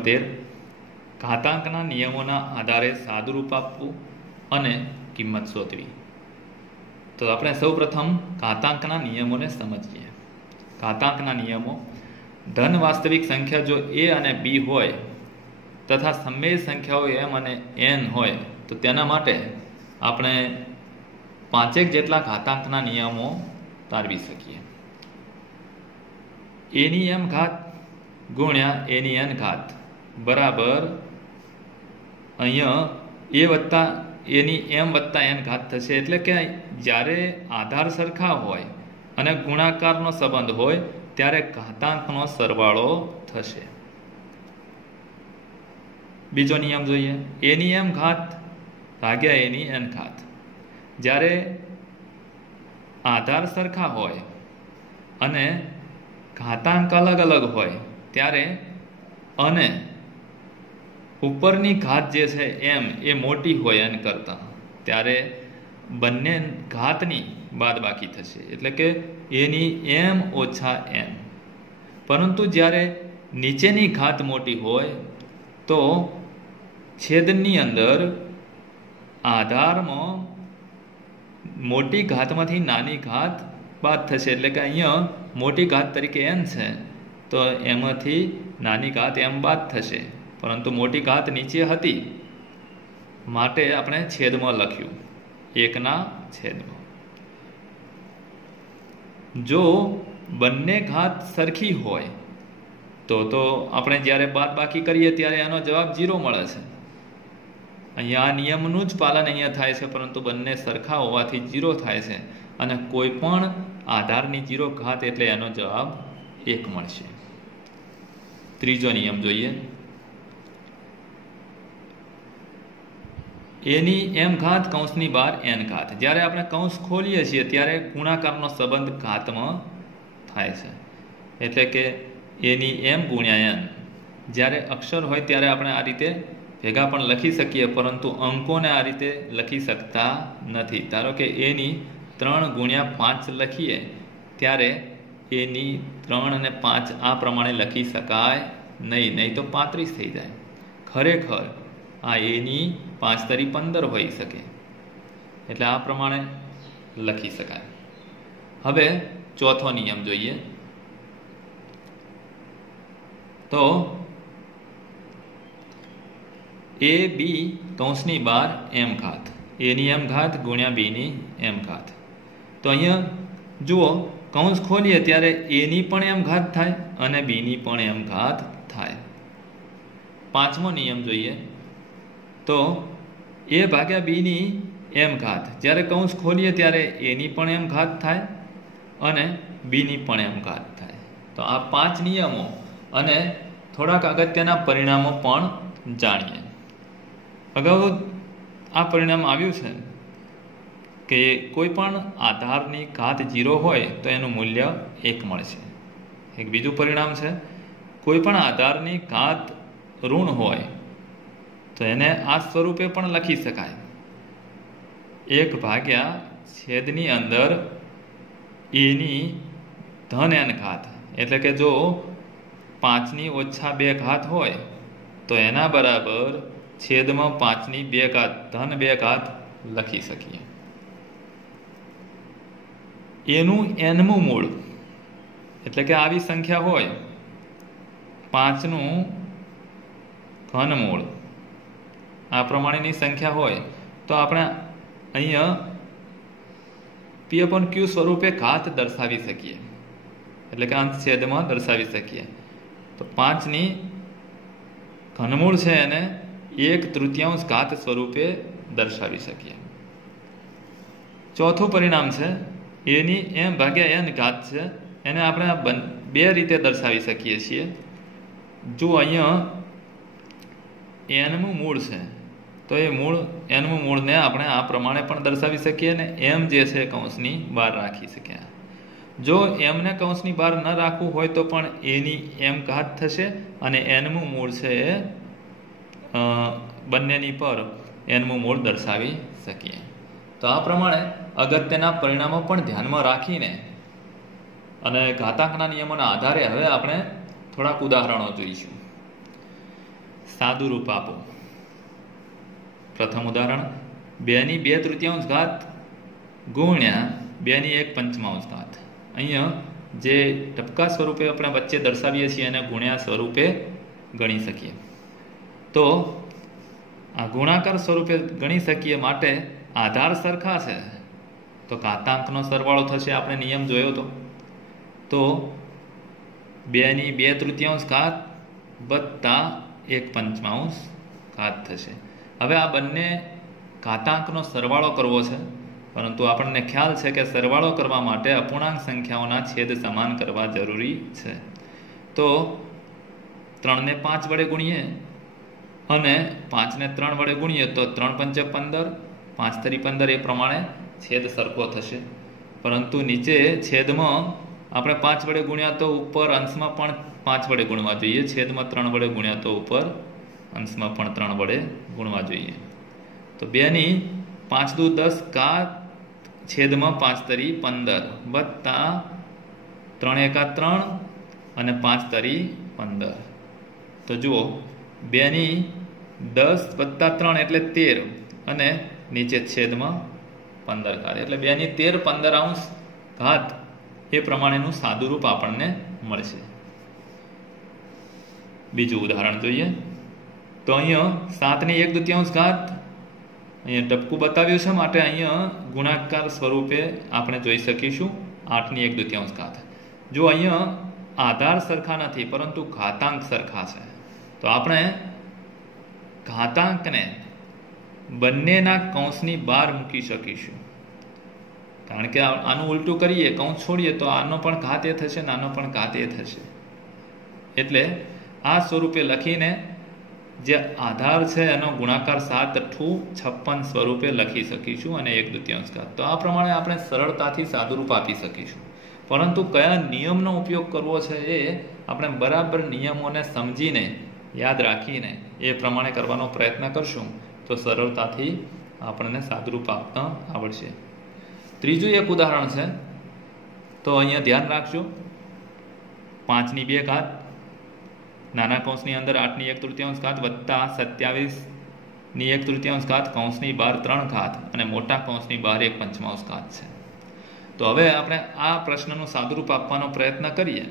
13 ઘાતાંકના નિયમોના આધારે સાદુરૂપ આપવું અને કિંમત શોધવી। તો આપણે સૌપ્રથમ ઘાતાંકના નિયમોને સમજીએ। ઘાતાંકના નિયમો: ધન વાસ્તવિક સંખ્યા જો a અને b હોય તથા સમય સંખ્યાઓ m અને n હોય તો તેના માટે આપણે 5 જેટલા ઘાતાંકના નિયમો તારવી શકીએ। a ની m ઘાત ગુણ્યા a ની n ઘાત બરાબર અહીંયા a વત્તા a ની m વત્તા n ઘાત થશે। એટલે કે જ્યારે આધાર સરખા હોય અને ગુણાકારનો સંબંધ હોય ત્યારે ઘાતાંકનો સરવાળો થશે। બીજો નિયમ જોઈએ, a ની m ઘાત ભાગ્યા a ની n ઘાત। જ્યારે આધાર સરખા હોય અને ઘાતાંક અલગ અલગ હોય ત્યારે અને ઉપરની ઘાત જે છે m એ મોટી હોય n કરતાં ત્યારે બંને ઘાતની બાદબાકી થશે। એટલે કે a ની m ઓછા n। પરંતુ જ્યારે નીચેની ઘાત મોટી હોય તો છેદની અંદર આધારમાં મોટી ઘાતમાંથી નાની ઘાત બાદ થશે। એટલે કે અહીંયા મોટી ઘાત તરીકે n છે તો એમાંથી નાની ઘાત m બાદ થશે, પરંતુ મોટી ઘાત નીચે હતી માટે આપણે છેદમાં લખ્યું 1/। જો બંને ઘાત સરખી હોય તો આપણે જ્યારે બાદબાકી કરીએ ત્યારે એનો જવાબ 0 મળે છે। અહીંયા આ નિયમનું જ પાલન અહીંયા થાય છે, પરંતુ બંને સરખા હોવાથી 0 થાય છે અને કોઈ પણ આધારની 0 ઘાત એટલે એનો જવાબ 1 મળશે। ત્રીજો નિયમ જોઈએ, a ની m ઘાત કૌંસની બહાર n ઘાત। જ્યારે આપણે કૌંસ ખોલીએ છીએ ત્યારે ગુણાકારનો સંબંધ ઘાતમાં થાય છે। એટલે કે a ની m ગુણ્યા n। જ્યારે અક્ષર હોય ત્યારે આપણે આ રીતે ભેગા પણ લખી શકીએ, પરંતુ અંકોને આ રીતે લખી શકતા નથી। ધારો કે a ની 3 ગુણ્યા 5 લખીએ ત્યારે a ની 3 અને 5 આ પ્રમાણે લખી શકાય નહીં તો 35 થઈ જાય। ખરેખર આ a ની 5 તરી 15 હોઈ શકે, એટલે આ પ્રમાણે લખી શકાય। હવે ચોથો નિયમ જોઈએ, તો a b કૌંસની બહાર m ઘાત। a ની m ઘાત ગુણ્યા b ની m ઘાત। તો અહીંયા જુઓ, કૌંસ ખોલીએ ત્યારે a ની પણ m ઘાત થાય અને b ની પણ m ઘાત થાય। પાંચમો નિયમ જોઈએ, તો a ભાગ્યા b ની m ઘાત। જ્યારે કૌંસ ખોલીએ ત્યારે a ની પણ m ઘાત થાય અને b ની પણ m ઘાત થાય। તો આ 5 નિયમો અને થોડાક અગત્યના પરિણામો પણ જાણીએ। અગાઉ આ પરિણામ આવ્યું છે કે કોઈ પણ આધારની ઘાત 0 હોય તો એનું મૂલ્ય 1 મળશે। એક બીજું પરિણામ છે, કોઈ પણ આધારની ઘાત ઋણ હોય તો એને આ સ્વરૂપે પણ લખી શકાય, 1 ભાગ્યા છેદની અંદર a ની ધન n ઘાત। એટલે કે જો 5 ની ઓછા 2 ઘાત હોય તો એના બરાબર છેદમાં 5 ની 2 ઘાત ધન 2 ઘાત લખી શકીએ। એનું nમું મૂળ, એટલે કે આવી સંખ્યા હોય 5 નું ઘનમૂળ આ પ્રમાણેની સંખ્યા હોય તો આપણે અહીંયા p/q સ્વરૂપે ઘાત દર્શાવી શકીએ, એટલે કે અંશ છેદમાં દર્શાવી શકીએ। તો 5 ની ઘનમૂળ છે એને 1/3 ઘાત સ્વરૂપે દર્શાવી શકીએ। ચોથું પરિણામ છે a ની m ભાગ્યા n ઘાત છે, એને આપણે બે રીતે દર્શાવી શકીએ છીએ। જો અહીંયા nમું મૂળ છે તો એ nમું મૂળને આપણે આ પ્રમાણે પણ દર્શાવી શકીએ ને m જે છે કૌંસની બહાર રાખી શકીએ। જો m ને કૌંસની બહાર ન રાખવું હોય તો પણ a ની m ઘાત થશે અને nમું મૂળ છે એ બંનેની પર nમું મૂળ દર્શાવી શકીએ। તો આ પ્રમાણે અગત્યના પરિણામો પણ ધ્યાનમાં રાખીને અને ઘાતાંકના નિયમોના આધારે હવે આપણે થોડાક ઉદાહરણો જોઈશું। સાદું રૂપ આપો. પ્રથમ ઉદાહરણ 2/2 ઘાત ગુણ્યા 2/1 ઘાત. અહીંયા જે ટપકા સ્વરૂપે આપણે વચ્ચે દર્શાવીએ છીએ એને ગુણ્યા સ્વરૂપે ગણી શકીએ. તો આ ગુણાકાર સ્વરૂપે ગણી શકીએ માટે આધાર સરખા છે તો ઘાતાંકનો સરવાળો થશે. આપણે નિયમ જોયો હતો. તો 2/2 ઘાત વત્તા 1/5 ઘાત થશે. હવે આ બંને ઘાતાંકનો સરવાળો કરવો છે, પરંતુ આપણને ખ્યાલ છે કે સરવાળો કરવા માટે અપૂર્ણાંક સંખ્યાઓના છેદ સમાન કરવા જરૂરી છે. તો 3ને 5 વડે ગુણીએ અને 5ને 3 વડે ગુણીએ તો 3 × 5 = 15, 5 × 15 એ પ્રમાણે છેદ સરખો થશે. પરંતુ નીચે છેદમાં આપણે 5 વડે ગુણ્યા તો ઉપર અંશમાં પણ 5 વડે ગુણવા જોઈએ. છેદમાં 3 વડે ગુણ્યા તો ઉપર અંશમાં પણ 3 વડે ગુણવા જોઈએ. તો 2/5 × 10 ઘાત છેદમાં 5 તરી 15 વત્તા 3 × 3 અને 5 તરી 15. તો જુઓ 2/10 વત્તા 3 એટલે 13 અને નીચે છેદમાં 15 ઘાત એટલે 2/13 15 ઘાત એ પ્રમાણેનું સાદું રૂપ આપણને મળશે. બીજું ઉદાહરણ જોઈએ. તો અહીંયા 7/1 ઘાત અહીંયા ટપકું બતાવ્યું છે માટે અહીંયા ગુણાકાર સ્વરૂપે આપણે જોઈ શકીશું 8/1 ઘાત. જો અહીંયા આધાર સરખા નથી પરંતુ ઘાતાંક સરખા છે તો આપણે ઘાતાંકને બંનેના કૌંસની બહાર મૂકી શકીશું. કારણ કે આનું ઉલટું કરીએ, કૌંસ છોડીએ તો આનો પણ ઘાત એ થશે ને આનો પણ ઘાત એ થશે. એટલે આ સ્વરૂપે લખીને જે આધાર છે એનો ગુણાકાર 7×8 = 56 સ્વરૂપે લખી શકીશું અને 1/2 ઘાત. તો આ પ્રમાણે આપણે સરળતાથી સાદુરૂપ આપી શકીશું. પરંતુ કયા નિયમનો ઉપયોગ કરવો છે એ આપણે બરાબર નિયમોને સમજીને યાદ રાખીને એ પ્રમાણે કરવાનો પ્રયત્ન કરશું તો સરળતાથી આપણને સાદુરૂપ આપતા આવડશે. ત્રીજું એક ઉદાહરણ છે. તો અહીંયા ધ્યાન રાખજો. 5/2 ઘાત નાના કૌંસની અંદર 8/1 ઘાત વત્તા 27/1 ઘાત કૌંસની બહાર 3 ઘાત અને મોટા કૌંસની બહાર 1/5 ઘાત છે. તો હવે આપણે આ પ્રશ્નનું સાદુરૂપ આપવાનો પ્રયત્ન કરીએ.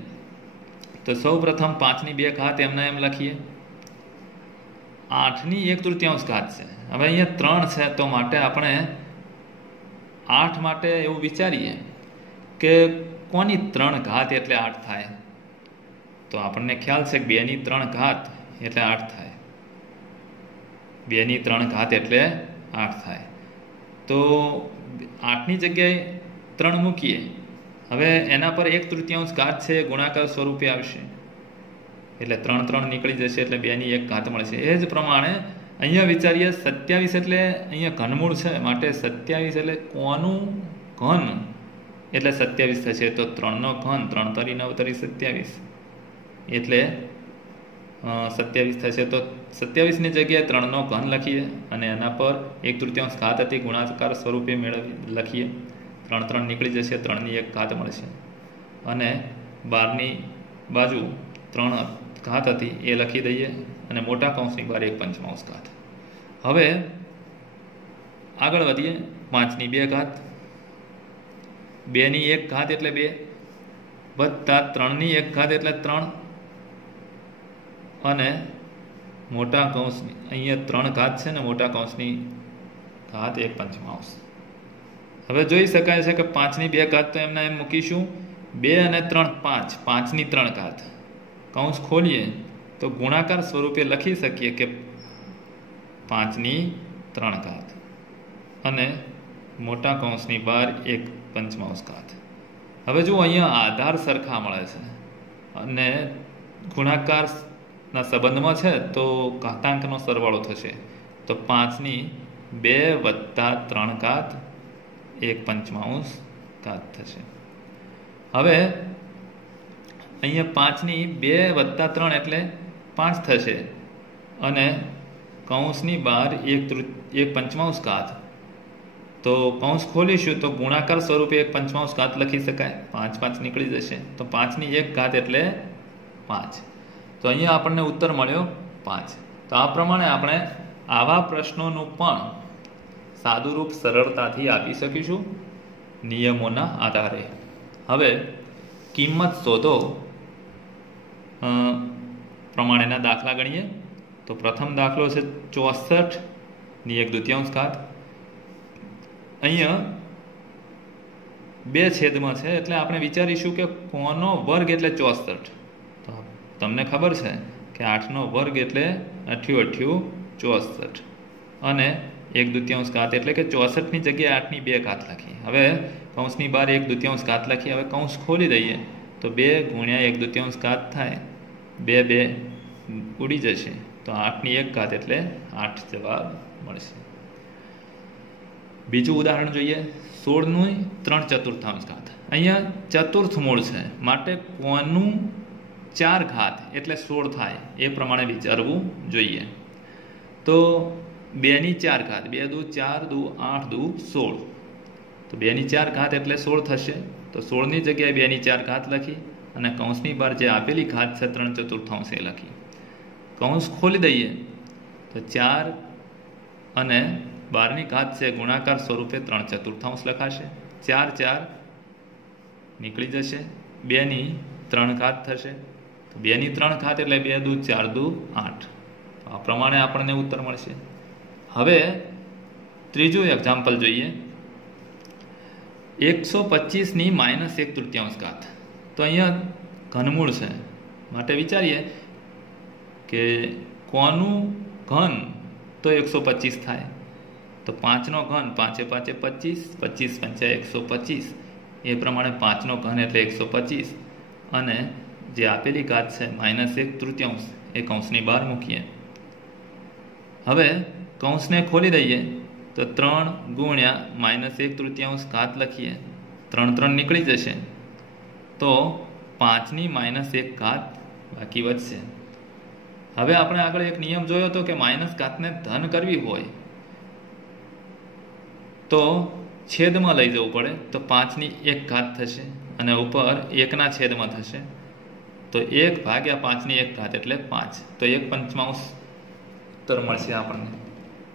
તો સૌ પ્રથમ 5/2 ઘાત એમના એમ લખીએ. 8/1 ઘાત છે. હવે અહીંયા 3 છે તો માટે આપણે 8 માટે એવું વિચારીએ કે કોની 3 ઘાત એટલે 8 થાય. તો આપણને ખ્યાલ છે કે 2/3 ઘાત એટલે 8 થાય. 2/3 ઘાત એટલે 8 થાય. તો 8ની જગ્યાએ 3 મૂકીએ. હવે એના પર 1/3 ઘાત છે ગુણાકાર સ્વરૂપે આવશે એટલે 3 નીકળી જશે એટલે 2/1 ઘાત મળશે. એ જ પ્રમાણે અહીંયા વિચારીએ 27 એટલે અહીંયા ઘનમૂળ છે માટે 27 એટલે કોનું ઘન એટલે 27 થશે. તો 3નો ઘન 3 તરી 9 તરી 27 એટલે 27 થશે. તો 27ની જગ્યાએ 3નો ઘન લખીએ અને એના પર 1/3 ઘાત હતી ગુણાકાર સ્વરૂપે લખીએ. 3 નીકળી જશે 3/1 ઘાત મળશે અને 12ની બાજુ 3 ઘાત હતી એ લખી દઈએ અને મોટા કૌંસની બહાર 1/5 ઘાત. હવે આગળ વધીએ. 5/2 ઘાત 2/1 ઘાત એટલે 2 વત્તા 3/1 ઘાત એટલે 3 અને મોટા કૌંસની અહીંયા 3 ઘાત છે ને મોટા કૌંસની ઘાત 1/5. હવે જોઈ શકાય છે કે 5/2 ઘાત તો એમના એમ મૂકીશું. 2 અને 3 5, 5/3 ઘાત કૌંસ ખોલીએ તો ગુણાકાર સ્વરૂપે લખી શકીએ કે 5/3 ઘાત અને મોટા કૌંસની બહાર 1/5 ઘાત. હવે જુઓ અહીંયા આધાર સરખા મળે છે અને ગુણાકારના સંબંધમાં છે તો ઘાતાંકનો સરવાળો થશે. તો 5/2 વત્તા 3 ઘાત 1/5 ઘાત થશે. હવે અહીંયા 5/2 વત્તા 3 એટલે 5 થશે અને કૌંસની બહાર 1/5 ઘાત. તો કૌંસ ખોલીશું તો ગુણાકાર સ્વરૂપે 1/5 ઘાત લખી શકાય. 5 નીકળી જશે તો 5/1 ઘાત એટલે 5. તો અહીંયા આપણને ઉત્તર મળ્યો 5. તો આ પ્રમાણે આપણે આવા પ્રશ્નોનું પણ સાદું રૂપ સરળતાથી આપી શકીશું નિયમોના આધારે. હવે કિંમત શોધો પ્રમાણેના દાખલા ગણીએ. તો પ્રથમ દાખલો છે 64 ની 1/2 ઘાત. અહીંયા બે છેદમાં છે એટલે આપણે વિચારીશું કે કોનો વર્ગ એટલે 64. તો તમને ખબર છે કે 8નો વર્ગ એટલે 88 64 અને 1/2 ઘાત એટલે કે 64ની જગ્યાએ 8ની 2 ઘાત લખી. હવે કૌંસની બહાર 1/2 ઘાત લખી. હવે કૌંસ ખોલી દઈએ તો 2 ગુણ્યા 1/2 ઘાત થાય. 2 ઉડી જશે તો 8ની 1 ઘાત એટલે 8 જવાબ મળશે. બીજું ઉદાહરણ જોઈએ. 16ની 3/4 ઘાત. અહીંયા ચતુર્થ મૂળ છે માટે કોનું 4 ઘાત એટલે 16 થાય એ પ્રમાણે વિચારવું જોઈએ. તો 2ની 4 ઘાત 2 દુ 4 દુ 8 દુ 16. તો 2ની 4 ઘાત એટલે 16 થશે. તો 16ની જગ્યાએ 2ની 4 ઘાત લખી અને કૌંસની બહાર જે આપેલી ઘાત છે 3/4 એ લખી. કૌંસ ખોલી દઈએ તો 4 અને 12ની ઘાત છે ગુણાકાર સ્વરૂપે 3/4 લખાશે. 4 4 નીકળી જશે. 2ની 3 ઘાત થશે. તો 2ની 3 ઘાત એટલે 2 દુ 4 દુ 8. તો આ પ્રમાણે આપણને ઉત્તર મળશે. હવે ત્રીજું એક્ઝામ્પલ જોઈએ. 125ની -1/3 ઘાત. તો અહીંયા ઘનમૂળ છે માટે વિચારીએ કે કોનું ઘન તો 125 થાય. તો 5નો ઘન 5 × 5 = 25, 25 × 5 = 125. એ પ્રમાણે 5નો ઘન એટલે 125 અને જે આપેલી ઘાત છે -1/3 એ કૌંસની બહાર મૂકીએ. હવે કૌંસને ખોલી દઈએ તો 3 ગુણ્યા -1/3 ઘાત લખીએ. 3 3 નીકળી જશે તો 5ની -1 ઘાત બાકી વધશે. હવે આપણે આગળ એક નિયમ જોયો હતો કે માઇનસ ઘાતને ધન કરવી હોય તો છેદમાં લઈ જવું પડે. તો 5ની 1 ઘાત થશે અને ઉપર 1ના છેદમાં થશે. તો 1/5ની 1 ઘાત એટલે 5. તો 1/5 ઉત્તર મળશે આપણને.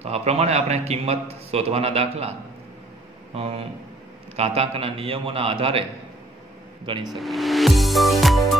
તો આ પ્રમાણે આપણે કિંમત શોધવાના દાખલા ઘાતાંકના નિયમોના આધારે ગણી શકીએ.